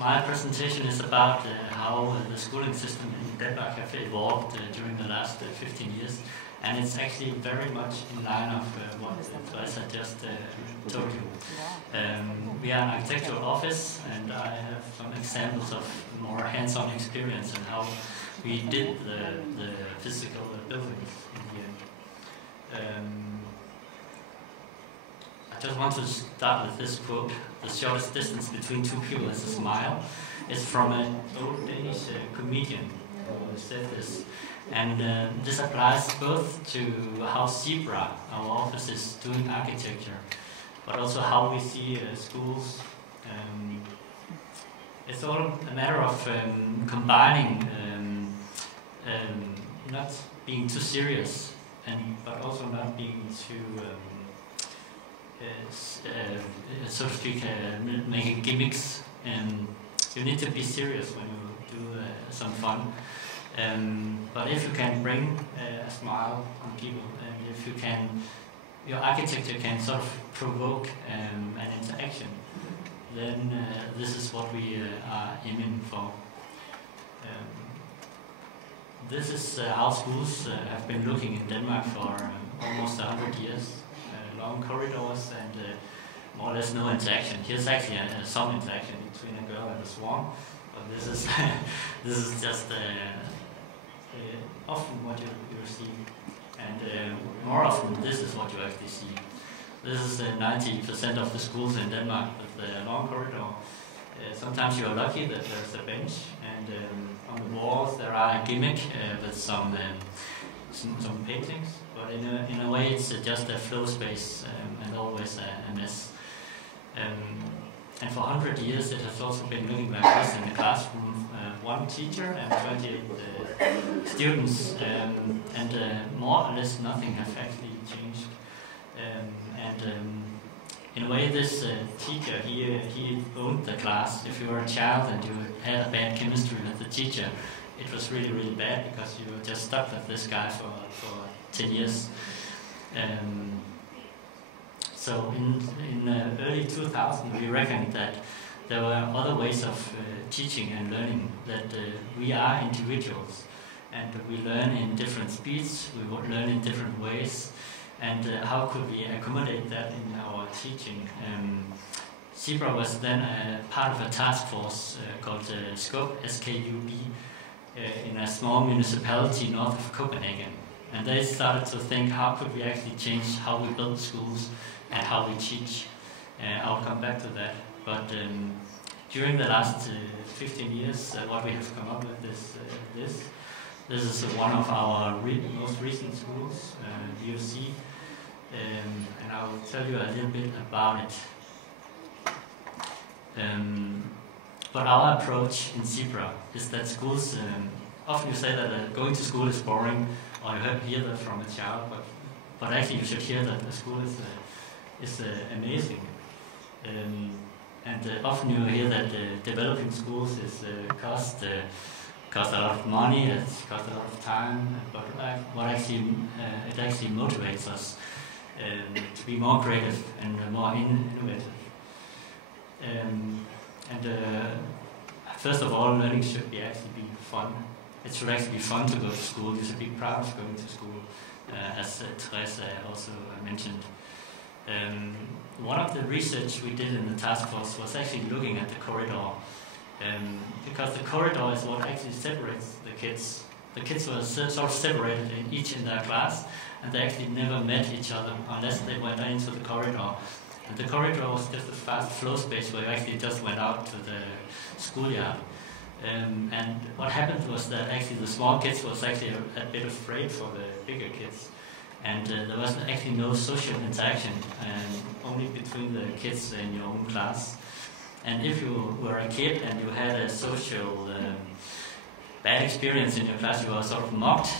my presentation is about how the schooling system in Denmark have evolved during the last 15 years, and it's actually very much in line of what Teresa just told you. We are an architectural office, and I have some examples of more hands-on experience in how we did the physical buildings in here. I just want to start with this quote: "The shortest distance between two people is a smile." It's from an old Danish comedian who said this. And this applies both to how Zebra, our office, is doing architecture, but also how we see schools. It's all a matter of combining, not being too serious, but also not being too, so to speak, making gimmicks. You need to be serious when you do some fun. But if you can bring a smile on people, and if you can, your architecture can sort of provoke an interaction, then this is what we are aiming for. This is how schools have been looking in Denmark for almost 100 years. Long corridors and more or less no interaction. Here's actually some interaction between a girl and a swan, but this is this is just often what you see, and more often this is what you actually see. This is 90% of the schools in Denmark with the long corridor. Sometimes you are lucky that there's a bench, and on the walls there are a gimmick with some paintings, but in a way it's just a flow space and always a mess. And for 100 years it has also been looking like this in the classroom. One teacher and 28 students, and more or less nothing has actually changed. In a way, this teacher, he owned the class. If you were a child and you had a bad chemistry with the teacher, it was really, really bad because you were just stuck with this guy for 10 years. So in early 2000, we reckoned that there were other ways of teaching and learning, that we are individuals and we learn in different speeds, we would learn in different ways, and how could we accommodate that in our teaching? Zebra was then a part of a task force called SKUB, S-K-U-B, in a small municipality north of Copenhagen. And they started to think, how could we actually change how we build schools and how we teach? I'll come back to that. But during the last 15 years, what we have come up with is this is one of our most recent schools, VOC, and I will tell you a little bit about it. But our approach in Zebra is that schools, often you say that going to school is boring, or you hear that from a child, but actually you should hear that the school is amazing. And often you hear that developing schools is cost a lot of money, it costs a lot of time, but it actually motivates us to be more creative and more innovative. First of all, learning should actually be fun. It should actually be fun to go to school. You should be proud of going to school, as Teresa also mentioned. One of the research we did in the task force was actually looking at the corridor, because the corridor is what actually separates the kids. The kids were sort of separated each in their class, and they actually never met each other unless they went into the corridor. And the corridor was just a fast flow space where you actually just went out to the schoolyard. And what happened was that actually the small kids was actually a bit afraid for the bigger kids. And there was actually no social interaction, only between the kids in your own class. And if you were a kid and you had a social bad experience in your class, you were sort of mocked,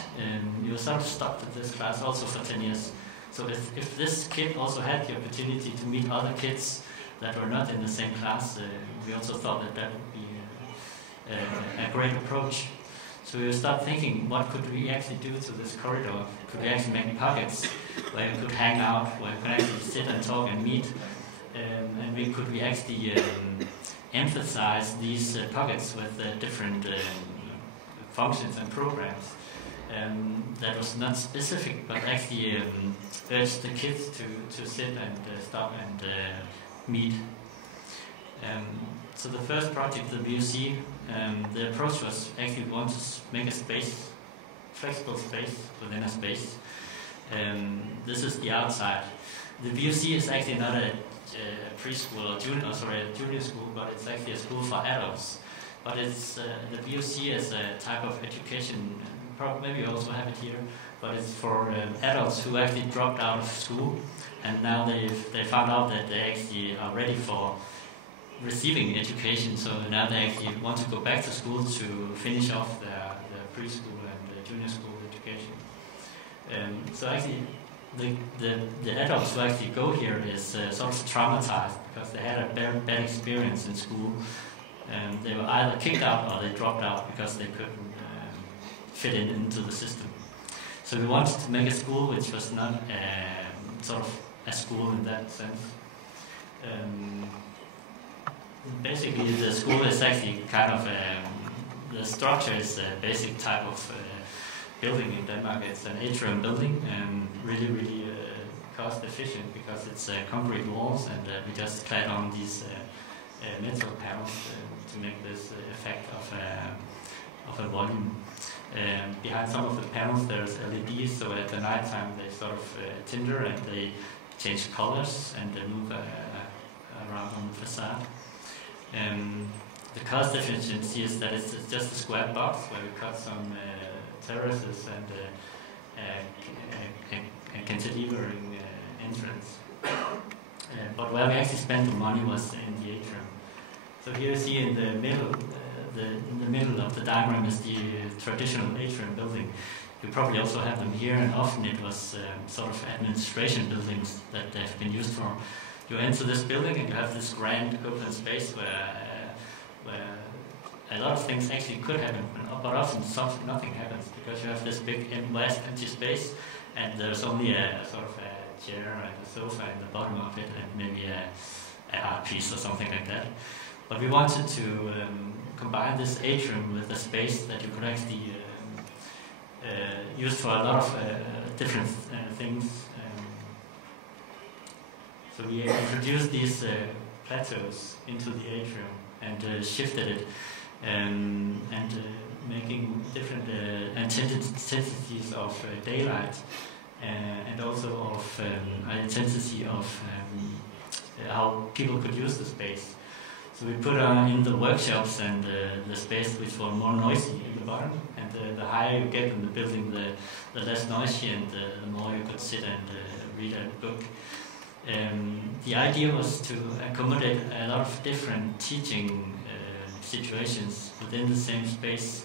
you were sort of stuck with this class also for 10 years. So if this kid also had the opportunity to meet other kids that were not in the same class, we also thought that would be a great approach. So we start thinking, what could we actually do to this corridor? Could we actually make pockets where you could hang out, where you could actually sit and talk and meet? And could we actually emphasize these pockets with different functions and programs. That was not specific, but actually urged the kids to sit and stop and meet. So the first project, the VOC, the approach was actually we want to make a space, flexible space within a space. This is the outside. The VOC is actually not a preschool or junior school, but it's actually a school for adults. But it's the VOC is a type of education. Maybe you also have it here, but it's for adults who actually dropped out of school, and now they found out that they actually are ready for receiving education. So now they actually want to go back to school to finish off their preschool and junior school education. So actually, the adults who actually go here is sort of traumatized because they had a very bad experience in school. They were either kicked out or they dropped out because they couldn't fit into the system. So we wanted to make a school which was not sort of a school in that sense. Basically, the school is actually kind of the structure is a basic type of building in Denmark. It's an atrium building, really cost efficient because it's concrete walls, and we just clad on these metal panels to make this effect of a volume. Behind some of the panels there's LEDs, so at the night time they sort of tinder and they change colors and they move around on the facade. The cost efficiency is that it's just a square box where we cut some terraces and a cantilevering entrance. But where we actually spent the money was in the atrium. So here you see in the middle, in the middle of the diagram is the traditional atrium building. You probably also have them here, and often it was sort of administration buildings that they've been used for. You enter this building and you have this grand open space where a lot of things actually could happen, but often nothing happens because you have this big vast empty space and there's only a sort of a chair and a sofa in the bottom of it and maybe an art piece or something like that. But we wanted to combine this atrium with a space that you could actually use for a lot of different things. So we introduced these plateaus into the atrium and shifted it and making different intensities of daylight and also of intensity of how people could use the space. So we put in the workshops and the space which were more noisy in the bottom, and the higher you get in the building, the less noisy and the more you could sit and read a book. The idea was to accommodate a lot of different teaching situations within the same space.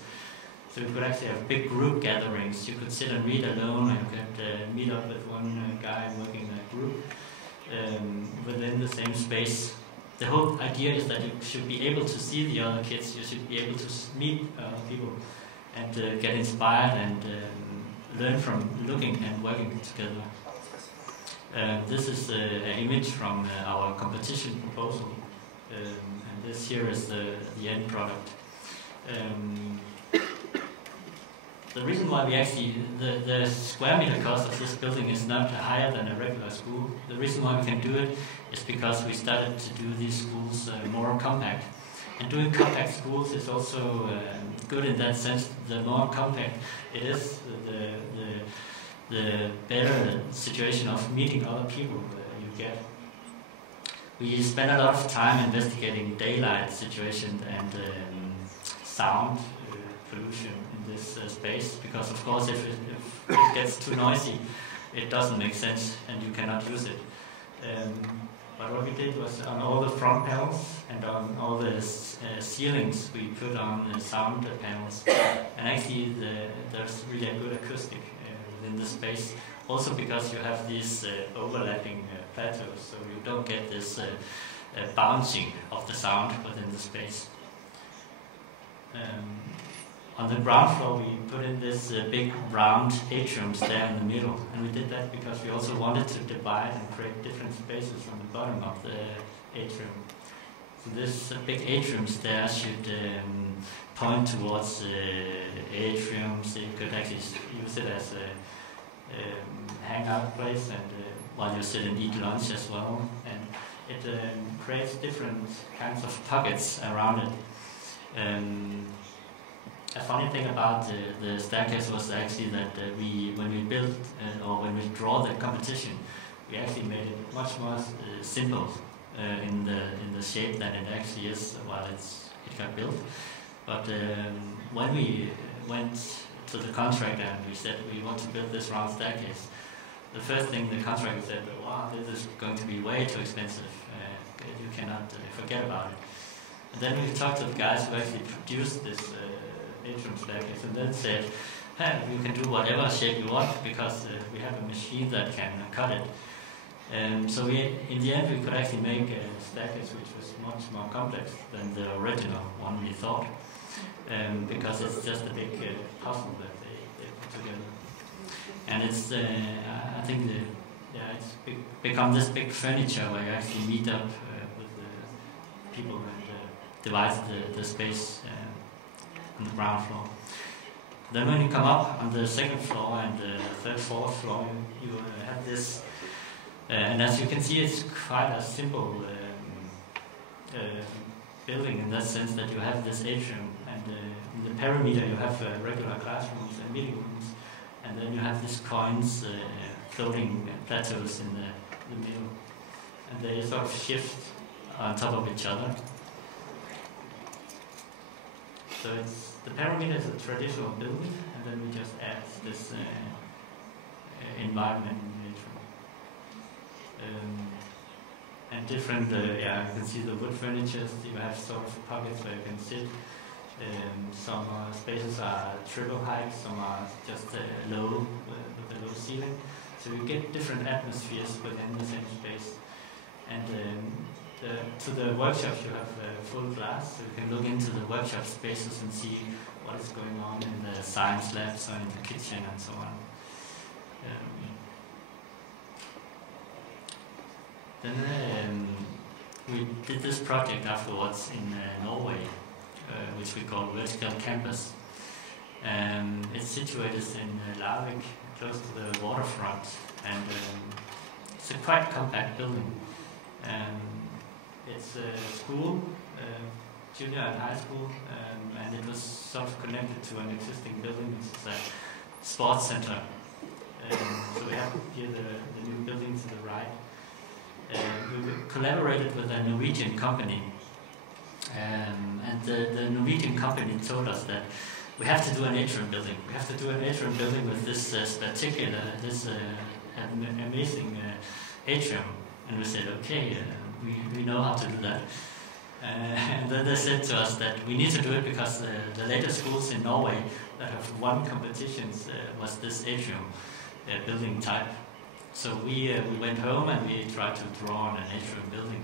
So you could actually have big group gatherings. You could sit and read alone, and you could meet up with one guy working in a group within the same space. The whole idea is that you should be able to see the other kids, you should be able to meet other people and get inspired and learn from looking and working together. This is an image from our competition proposal, and this here is the end product. The reason why we actually, the square meter cost of this building is not higher than a regular school. The reason why we can do it is because we started to do these schools more compact. And doing compact schools is also good in that sense. The more compact it is, the better situation of meeting other people you get. We spend a lot of time investigating daylight situation and sound pollution in this space, because of course if it gets too noisy, it doesn't make sense and you cannot use it. But what we did was on all the front panels and on all the ceilings we put on sound panels, and actually there's really a good acoustic within the space, also because you have these overlapping plateaus, so you don't get this bouncing of the sound within the space. On the ground floor we put in this big round atriums there in the middle, and we did that because we also wanted to divide and create different spaces on the bottom of the atrium. this big atrium there should point towards atriums. You could actually use it as a hangout place, and while you sit and eat lunch as well. And it creates different kinds of pockets around it. A funny thing about the staircase was actually that when we built or when we draw the competition, we actually made it much more simple in the shape than it actually is while it got built. But when we went to the contractor and we said we want to build this round staircase, the first thing the contractor said, wow, this is going to be way too expensive. You cannot forget about it. And then we talked to the guys who actually produced this atrium staircase, and then said, hey, you can do whatever shape you want because we have a machine that can cut it. So in the end we could actually make a staircase which was much more complex than the original one we thought, because it's just a big puzzle that they put together. And it's, I think it's become this big furniture where you actually meet up with the people and divide the space on the ground floor. Then when you come up on the second floor and the third, fourth floor, you have this, and as you can see, it's quite a simple building in that sense that you have this atrium, and in the perimeter you have regular classrooms and meeting rooms, and then you have these coins floating plateaus in the middle, and they sort of shift on top of each other. So the perimeter is a traditional building, and then we just add this environment in the atrium. And different, you can see the wood furniture. You have sort of pockets where you can sit. Some spaces are triple height, some are just low with a low ceiling. So you get different atmospheres within the same space. And to the workshops you have full glass, so you can look into the workshop spaces and see what is going on in the science labs or in the kitchen and so on. Then we did this project afterwards in Norway, which we call Vertical Campus. It's situated in Larvik, close to the waterfront, and it's a quite compact building. It's a school, junior and high school, and it was sort of connected to an existing building. It's a sports center. So we have here the new building to the right. We collaborated with a Norwegian company, and the Norwegian company told us that we have to do an atrium building. We have to do an atrium building with this amazing atrium. And we said, okay, we know how to do that. And then they said to us that we need to do it because the later schools in Norway that have won competitions was this atrium building type. So we went home and we tried to draw on an atrium building.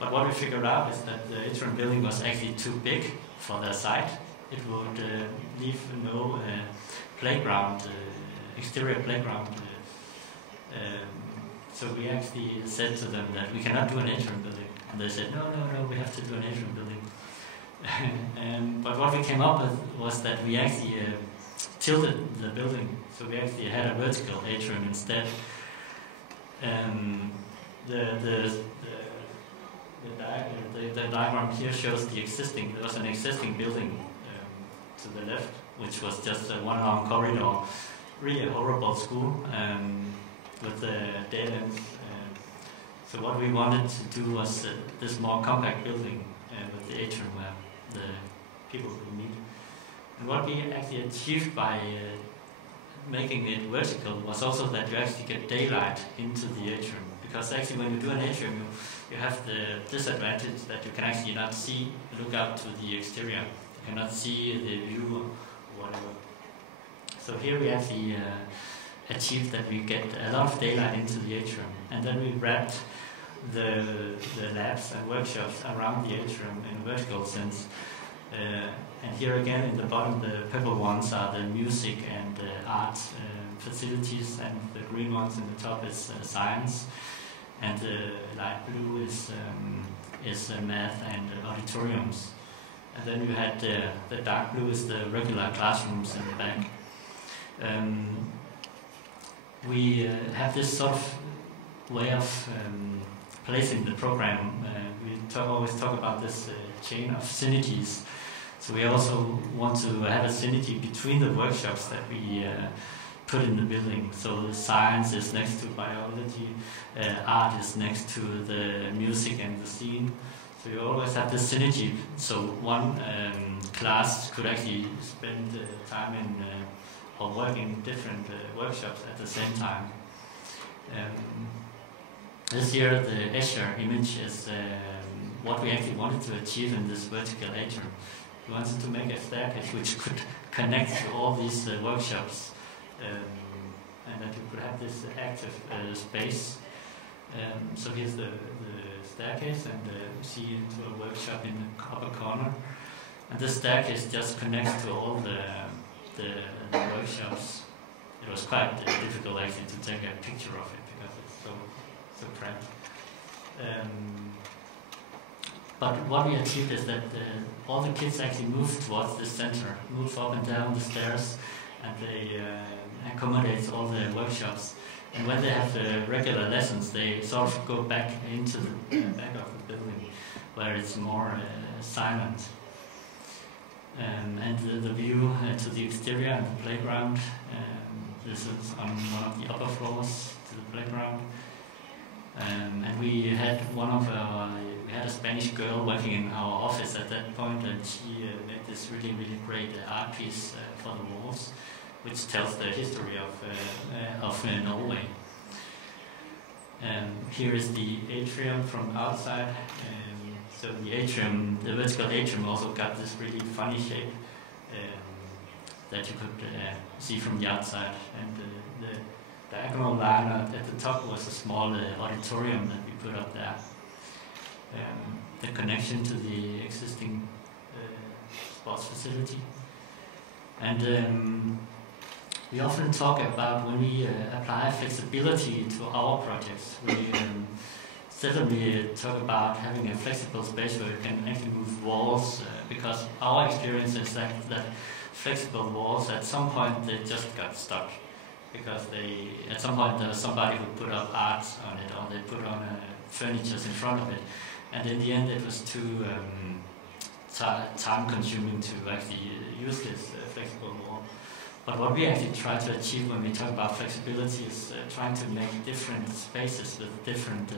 But what we figured out is that the atrium building was actually too big for their site. It would leave no playground, exterior playground. So we actually said to them that we cannot do an atrium building. And they said, no, we have to do an atrium building. But what we came up with was that we actually tilted the building. So we actually had a vertical atrium instead. The diagram here shows there was an existing building to the left, which was just one long corridor, really a horrible school with dead ends. So what we wanted to do was this more compact building with the atrium where the people could meet. And what we actually achieved by making it vertical was also that you actually get daylight into the atrium, because actually when you do an atrium you have the disadvantage that you can actually not look out to the exterior. You cannot see the view or whatever. So here we actually achieved that we get a lot of daylight into the atrium, and then we wrapped the labs and workshops around the atrium in a vertical sense. And here again in the bottom the purple ones are the music and art facilities, and the green ones in the top is science, and the light blue is is math and auditoriums. And then you had the dark blue is the regular classrooms in the back. We have this sort of way of placing the program. We always talk about this chain of synergies. So we also want to have a synergy between the workshops that we put in the building. So the science is next to biology, art is next to the music and the scene. So you always have this synergy. So one class could actually spend time in or work in different workshops at the same time. This year the Escher image is what we actually wanted to achieve in this vertical atrium. We wanted to make a staircase which could connect to all these workshops, and that you could have this active space. So here's the staircase, and you see into a workshop in the upper corner. And this staircase just connects to all the workshops. It was quite difficult actually to take a picture of it because it's so cramped. But what we achieved is that all the kids actually moved towards the center, move up and down the stairs, and they accommodate all the workshops. And when they have the regular lessons, they sort of go back into the back of the building, where it's more silent. And the view to the exterior and the playground. This is on one of the upper floors to the playground. And we had we had a Spanish girl working in our office at that point, and she made this really great art piece for the walls, which tells the history of Norway. Here is the atrium from outside. So the atrium, the vertical atrium, also got this really funny shape that you could see from the outside. And the diagonal line at the top was a small auditorium that we put up there. The connection to the existing sports facility. And we often talk about when we apply flexibility to our projects. We certainly talk about having a flexible space where you can actually move walls, because our experience is that flexible walls at some point they just got stuck, because at some point there was somebody who put up art on it, or they put on furniture in front of it, and in the end it was too time consuming to actually use this flexible wall. But what we actually try to achieve when we talk about flexibility is trying to make different spaces with different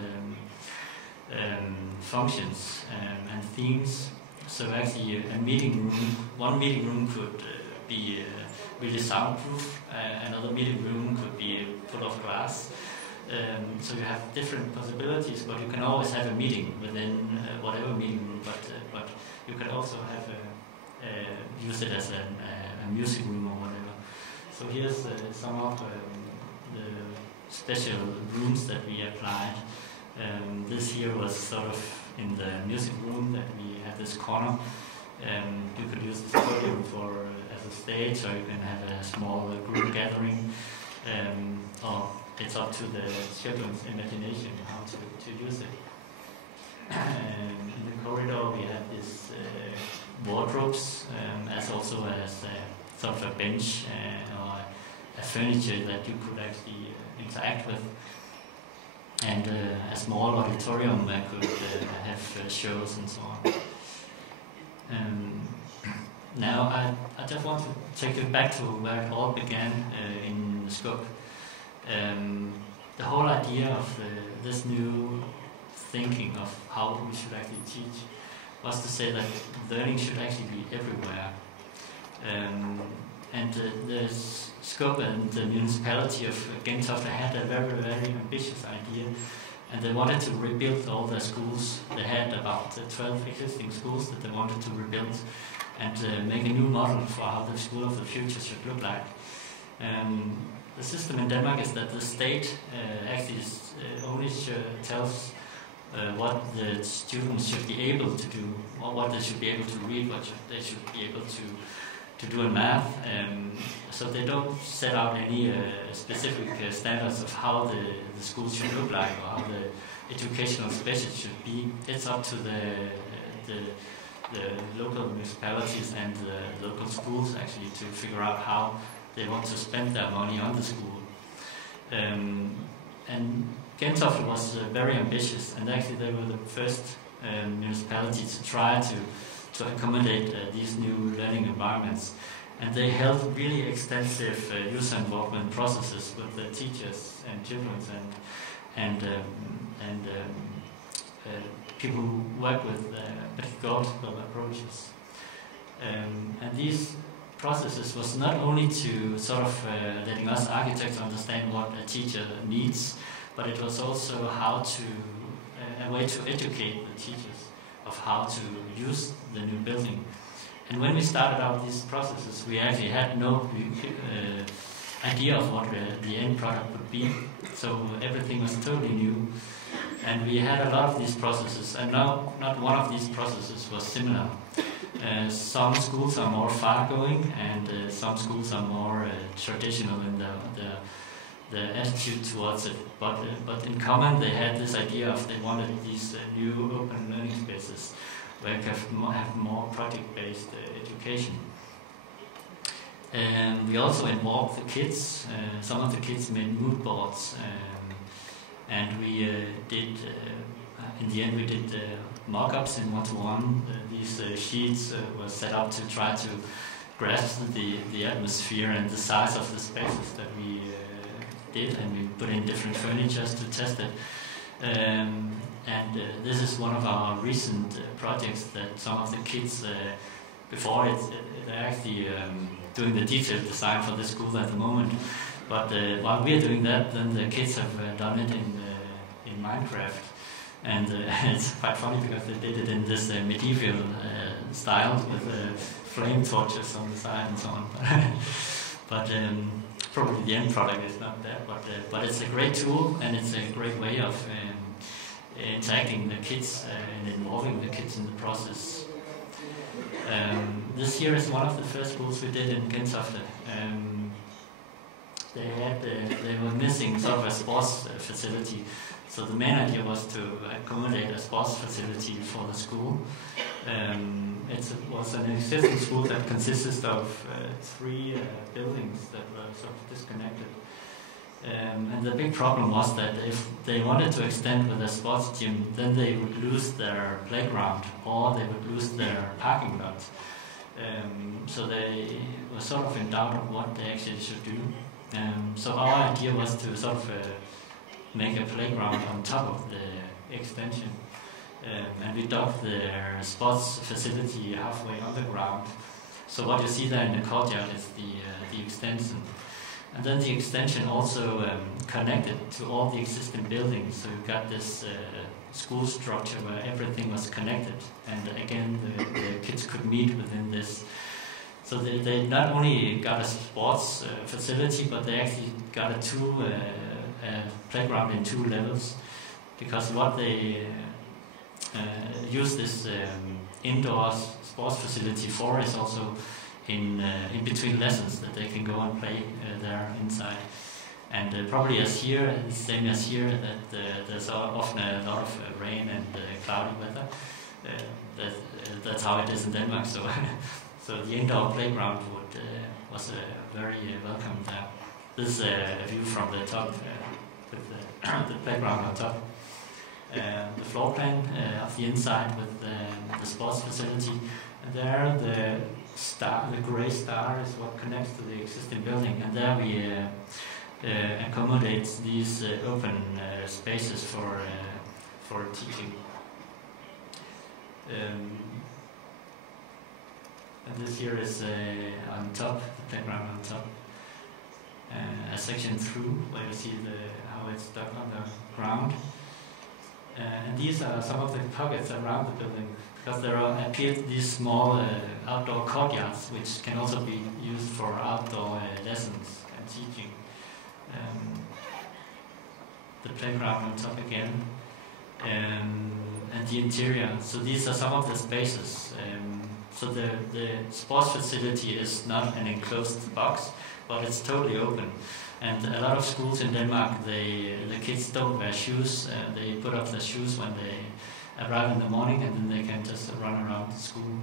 functions and themes. So actually one meeting room could be really soundproof, another meeting room could be full of glass. So you have different possibilities, but you can always have a meeting within whatever meeting room, but you can also have use it as a music room or whatever. So here's some of the special rooms that we applied. This here was sort of in the music room that we had this corner. You could use this podium as a stage, or you can have a small group gathering, or it's up to the children's imagination how to use it. In the corridor we had these wardrobes, as also as sort of a bench or a furniture that you could actually interact with, and a small auditorium that could have shows and so on. Now I just want to take you back to where it all began in Skop. The whole idea of this new thinking of how we should actually teach was to say that learning should actually be everywhere. And the Skop and the municipality of Gentofte had a very ambitious idea, and they wanted to rebuild all the schools. They had about 12 existing schools that they wanted to rebuild and make a new model for how the school of the future should look like. The system in Denmark is that the state actually only tells what the students should be able to do, or what they should be able to read, what they should be able to to do in math. So they don't set out any specific standards of how the schools should look like or how the educational spaces should be. It's up to the local municipalities and the local schools actually to figure out how they want to spend their money on the school. And Gentofte was very ambitious, and actually they were the first municipality to try to accommodate these new learning environments. And they held really extensive user involvement processes with the teachers and children and people who work with pedagogical approaches. And these processes was not only to sort of letting us architects understand what a teacher needs, but it was also how to a way to educate the teachers of how to use the new building. And when we started out these processes, we actually had no idea of what the end product would be. So everything was totally new. And we had a lot of these processes, and not one of these processes was similar. Some schools are more far-going, and some schools are more traditional in the attitude towards it. But in common, they had this idea of they wanted these new open learning spaces where you have more project-based education. And we also involved the kids. Some of the kids made mood boards, and we did, in the end we did mock-ups in one-to-one. These sheets were set up to try to grasp the atmosphere and the size of the spaces that we did, and we put in different furniture to test it. And this is one of our recent projects that some of the kids, before they're actually doing the detailed design for the school at the moment. But while we're doing that, then the kids have done it in Minecraft. And it's quite funny because they did it in this medieval style with flame torches on the side and so on. But probably the end product is not that. But it's a great tool, and it's a great way of interacting the kids and involving the kids in the process. This year is one of the first schools we did in Gentofte. They were missing sort of a sports facility, so the main idea was to accommodate a sports facility for the school. It was an existing school that consisted of 3 buildings that were sort of disconnected. And the big problem was that if they wanted to extend with a sports gym, then they would lose their playground or they would lose their parking lot. So they were sort of in doubt of what they actually should do. So our idea was to sort of make a playground on top of the extension. And we dug their sports facility halfway underground. So what you see there in the courtyard is the extension. And then the extension also connected to all the existing buildings. So you got this school structure where everything was connected. And again, the kids could meet within this. So they not only got a sports facility, but they actually got a playground in 2 levels. Because what they use this indoor sports facility for is also in between lessons that they can go and play there inside. And probably as here, the same as here, that there's often a lot of rain and cloudy weather. That's how it is in Denmark. So, so the indoor playground was very welcome there. This is a view from the top, with the playground on top. The floor plan of the inside with the sports facility. And there the grey star is what connects to the existing building, and there we accommodate these open spaces for teaching. And this here is on top, the playground on top, a section through where you see how it's dug underground. And these are some of the pockets around the building, because there appear these small outdoor courtyards, which can also be used for outdoor lessons and teaching. The playground on top again, and the interior. So these are some of the spaces. So the sports facility is not an enclosed box, but it's totally open. And a lot of schools in Denmark, the kids don't wear shoes. They put up their shoes when they arrive in the morning, and then they can just run around the school.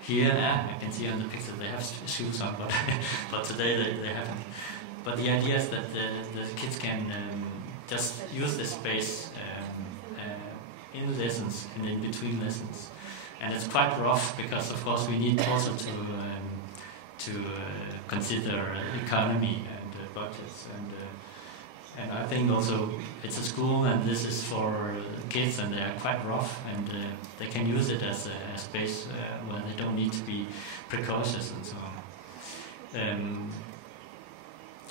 Here, I can see on the picture they have shoes on, but but today they haven't. But the idea is that the kids can just use this space in lessons and in between lessons. And it's quite rough because, of course, we need also to consider economy and budgets. And I think also it's a school, and this is for kids, and they are quite rough, and they can use it as a space where they don't need to be precautious and so on.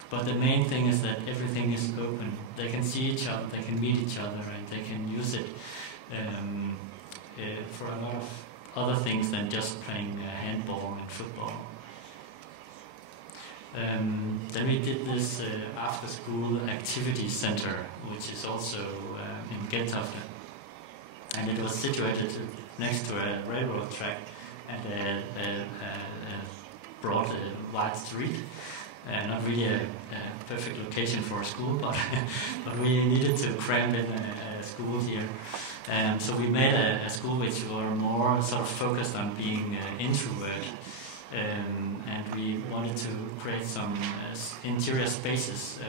But the main thing is that everything is open. They can see each other, they can meet each other, and they can use it for a lot of other things than just playing handball and football. Then we did this after-school activity center, which is also in Gentofte, and it was situated next to a railroad track and a broad wide street. Not really a perfect location for a school, but we needed to cram in a school here. So we made a school which were more sort of focused on being introvert. And we wanted to create some interior spaces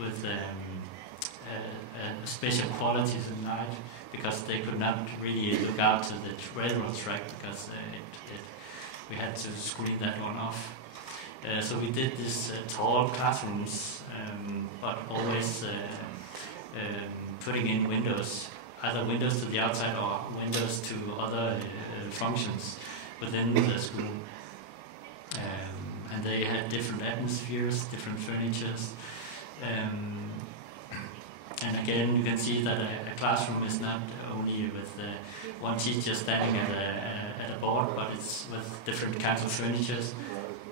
with special qualities at night, because they could not really look out to the railroad track, because we had to screen that one off. So we did these tall classrooms, but always putting in windows, either windows to the outside or windows to other functions within the school. And they had different atmospheres, different furnitures. And again, you can see that a classroom is not only with one teacher standing at a board, but it's with different kinds of furnitures.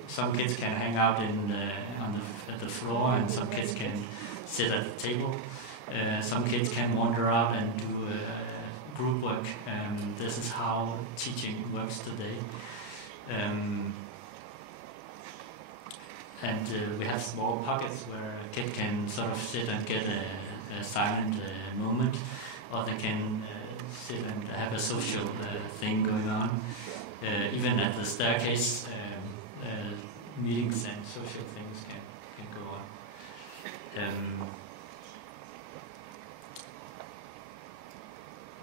Some kids can hang out at the floor, and some kids can sit at the table. Some kids can wander out and do group work. This is how teaching works today. And we have small pockets where a kid can sort of sit and get a silent moment, or they can sit and have a social thing going on. Even at the staircase, meetings and social things can go on.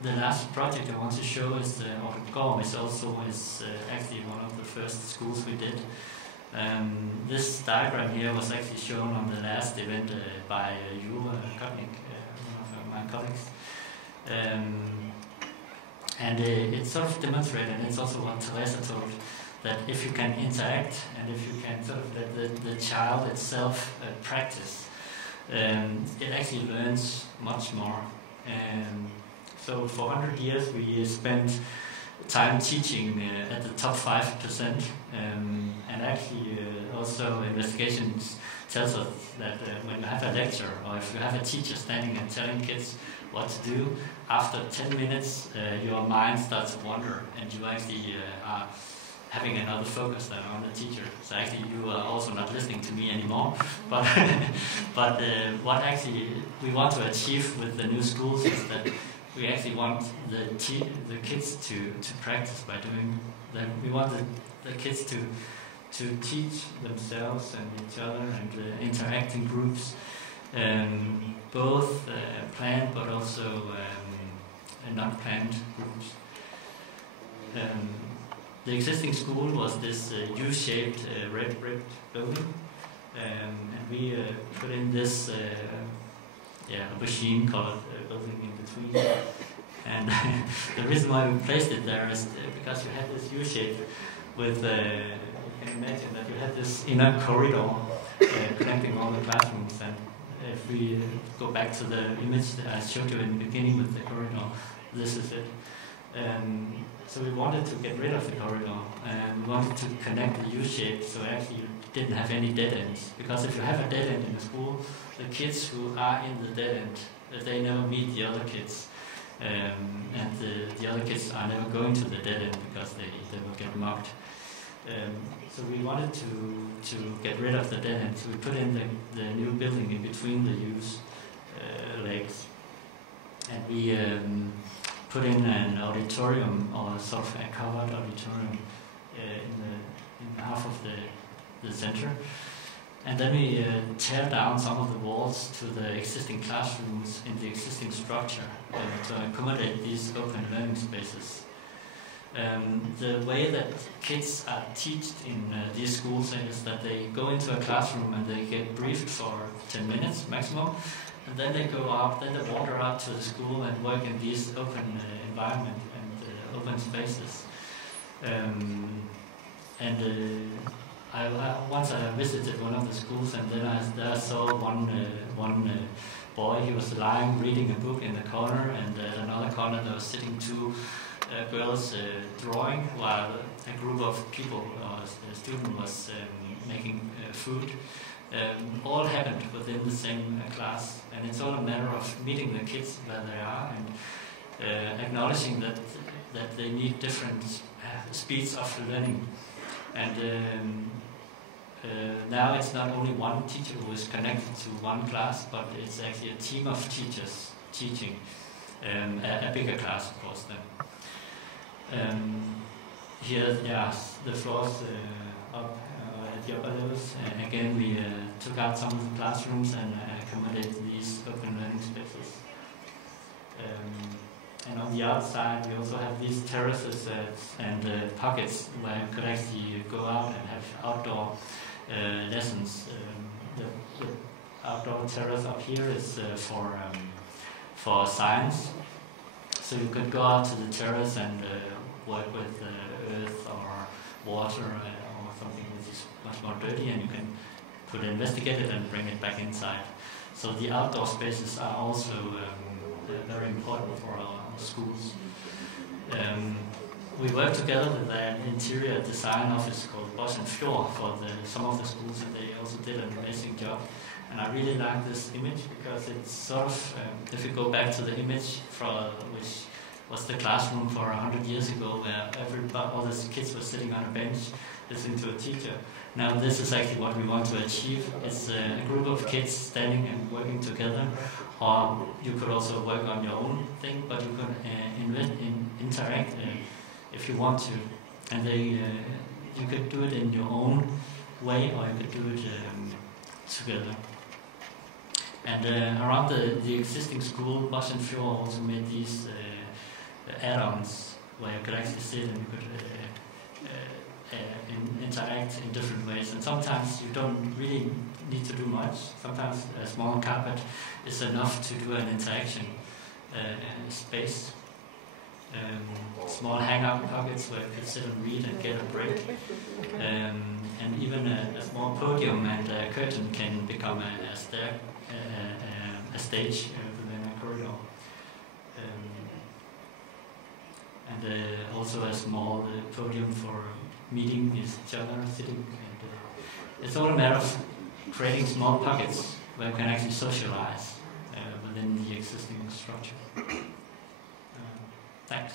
The last project I want to show is the Ortgård, which also is actually one of the first schools we did. This diagram here was actually shown on the last event by Jure Kotnik, one of my colleagues. And it sort of demonstrated, and it's also what Teresa told, that if you can interact and if you can sort of let the child itself practice, it actually learns much more. So for 100 years we spent time teaching at the top 5%, and actually also investigations tells us that when you have a lecture, or if you have a teacher standing and telling kids what to do, after 10 minutes your mind starts to wander, and you actually are having another focus than on the teacher. So actually you are also not listening to me anymore. But what actually we want to achieve with the new schools is that we actually want the kids to practice by doing that. We want the kids to teach themselves and each other and interact in groups, both planned but also not planned groups. The existing school was this U-shaped red brick building, and we put in this machine called building in between. And the reason why we placed it there is because you had this U-shape with, you can imagine that you had this inner corridor connecting all the classrooms. And if we go back to the image that I showed you in the beginning with the corridor, this is it. So we wanted to get rid of the corridor, and we wanted to connect the U-shape so actually you didn't have any dead ends. Because if you have a dead end in a school, the kids who are in the dead end, they never meet the other kids. and the other kids are never going to the dead end because they will get mocked. So we wanted to get rid of the dead end, so we put in the new building in between the used legs. And we put in an auditorium, or sort of a covered auditorium, in half of the center. And then we tear down some of the walls to the existing classrooms in the existing structure to accommodate these open learning spaces. The way that kids are taught in these schools is that they go into a classroom and they get briefed for 10 minutes maximum, and then they go out, then they wander out to the school and work in these open environment and open spaces. Once I visited one of the schools, and then I saw one boy. He was lying reading a book in the corner, and at another corner there was sitting two girls drawing, while a group of people, or a student, was making food. All happened within the same class, and it's all a matter of meeting the kids where they are and acknowledging that they need different speeds of learning. And now it's not only one teacher who is connected to one class, but it's actually a team of teachers teaching a bigger class, of course. Then here, yeah, the floors up at the upper levels. Again, we took out some of the classrooms and accommodated these open learning spaces. And on the outside, we also have these terraces and pockets where you could actually go out and have outdoor lessons. The outdoor terrace up here is for science, so you could go out to the terrace and work with earth or water or something which is much more dirty, and you could investigate it and bring it back inside. So the outdoor spaces are also very important for our schools. We worked together with an interior design office called Bosch & Fjord for some of the schools, and they also did an amazing job. And I really like this image because it's sort of, if you go back to the image which was the classroom for 100 years ago, where all the kids were sitting on a bench listening to a teacher. Now this is actually what we want to achieve. It's a group of kids standing and working together, or you could also work on your own thing, but you could interact if you want to. And you could do it in your own way, or you could do it together. And around the existing school, Bosch & Fjord also made these add-ons where you could actually sit and you could interact in different ways. And sometimes you don't really need to do much. Sometimes a small carpet is enough to do an interaction space. Small hangout pockets where you could sit and read and get a break. And even a small podium and a curtain can become a stage within a corridor. And also a small podium for meeting each other, sitting. And, it's all a matter of creating small pockets where you can actually socialize within the existing structure. Thanks.